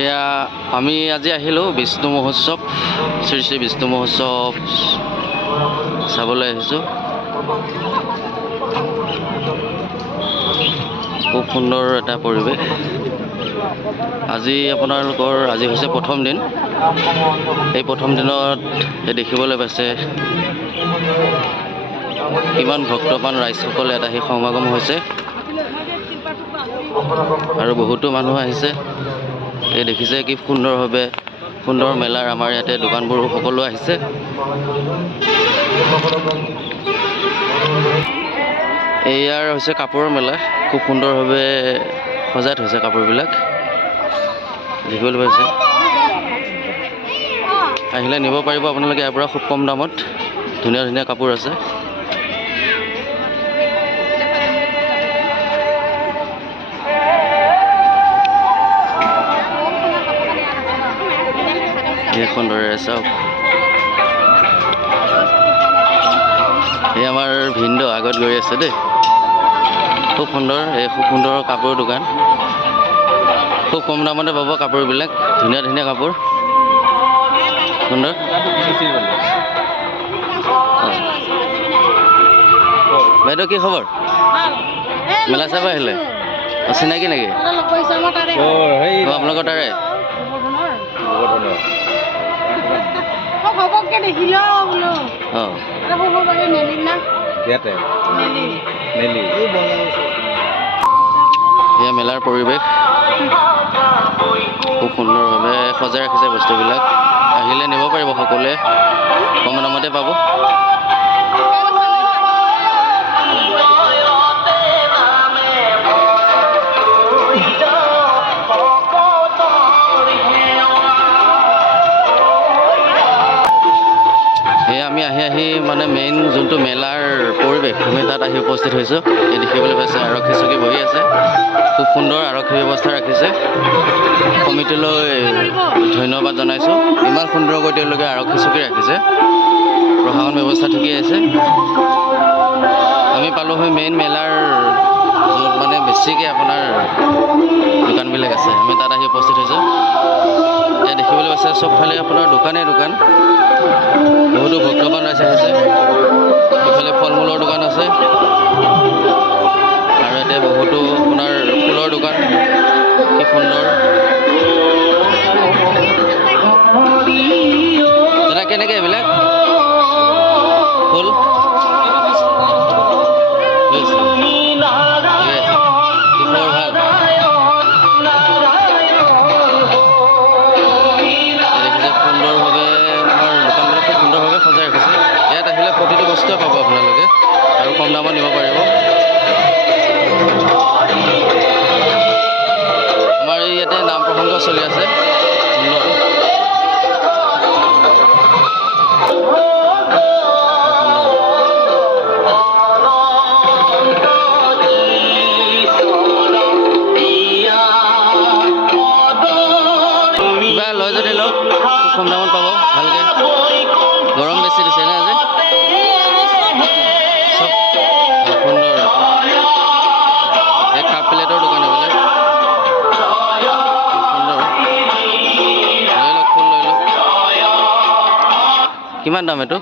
এয়া আমি আজি আহিলোঁ বিষ্ণু মহোৎসৱ, শ্ৰী শ্ৰী বিষ্ণু মহোৎসৱ চাবলৈ আহিছোঁ। খুব সুন্দৰ এটা পৰিৱেশ। আজি হৈছে প্ৰথম দিন। এই প্ৰথম দিনত দেখিবলৈ পাইছে কিমান ভক্তপ্ৰাণ ৰাইজসকল ইয়াত আহি সমাগম হৈছে আৰু বহুতো মানুহ আহিছে। এই দেখিছে কি সুন্দৰ মেলাৰ আমাৰ ইয়াতে দোকানবোৰ সকলো আহিছে। এয়াৰ হৈছে কাপোৰৰ মেলা। খুব সুন্দৰভাৱে সজাই থৈছে কাপোৰবিলাক, দেখিবলৈ পাইছে। আহিলে নিব পাৰিব আপোনালোকে ইয়াৰ পৰা খুব কম দামত। ধুনীয়া ধুনীয়া কাপোৰ আছে। সুন্দৰে চাওক, এই আমাৰ ভিনদেউ আগত গৈ আছে দেই। খুব সুন্দৰ কাপোৰৰ দোকান। খুব কম দামতে পাব কাপোৰবিলাক, ধুনীয়া ধুনীয়া কাপোৰ, সুন্দৰ। বাইদেউ কি খবৰ? মেলা চাব আহিলে? চিনাকি নেকি? আপোনালোকৰ তাৰে? এয়া মেলাৰ পৰিৱেশ। খুব সুন্দৰভাৱে সজাই ৰাখিছে বস্তুবিলাক। আহিলে নিব পাৰিব সকলোৱে, কম দামতে পাব। আমি আহি মানে মেইন যোনটো মেলাৰ পৰিৱেশ, আমি তাত আহি উপস্থিত হৈছোঁ। এই দেখিবলৈ পাইছে আৰক্ষী চকী বহি আছে। খুব সুন্দৰ আৰক্ষী ব্যৱস্থা ৰাখিছে। কমিটিলৈ ধন্যবাদ জনাইছোঁ। ইমান সুন্দৰকৈ তেওঁলোকে আৰক্ষী চকী ৰাখিছে। প্ৰশাসন ব্যৱস্থা ঠিকেই আছে। আমি পালোঁহি মেইন মেলাৰ য'ত মানে বেছিকৈ আপোনাৰ দোকানবিলাক আছে। আমি তাত আহি উপস্থিত হৈছোঁ। এতিয়া দেখিবলৈ পাইছে চবফালে আপোনাৰ দোকানেই দোকান। বহুতো ভক্তপ্ৰাণ ৰাইজ আহিছে। ইফালে ফল মূলৰ দোকান আছে আৰু ইয়াতে বহুতো আপোনাৰ ফুলৰ দোকান। কি সুন্দৰ। দাদা কেনেকৈ এইবিলাক ফুল? প্ৰতিটো বস্তুৱে পাব আপোনালোকে আৰু কম দামত নিব পাৰিব। আমাৰ ইয়াতে নাম প্ৰসংগ চলি আছে। কিবা লয় যদি লওক, কম দামত পাব ভালকৈ। গৰম বেছি দিছে না আজি। সুন্দৰ এই কাপ প্লেটৰ দোকান এইবিলাক। সুন্দৰ, লৈ লওক, ফুল লৈ লওক। কিমান দাম এইটো?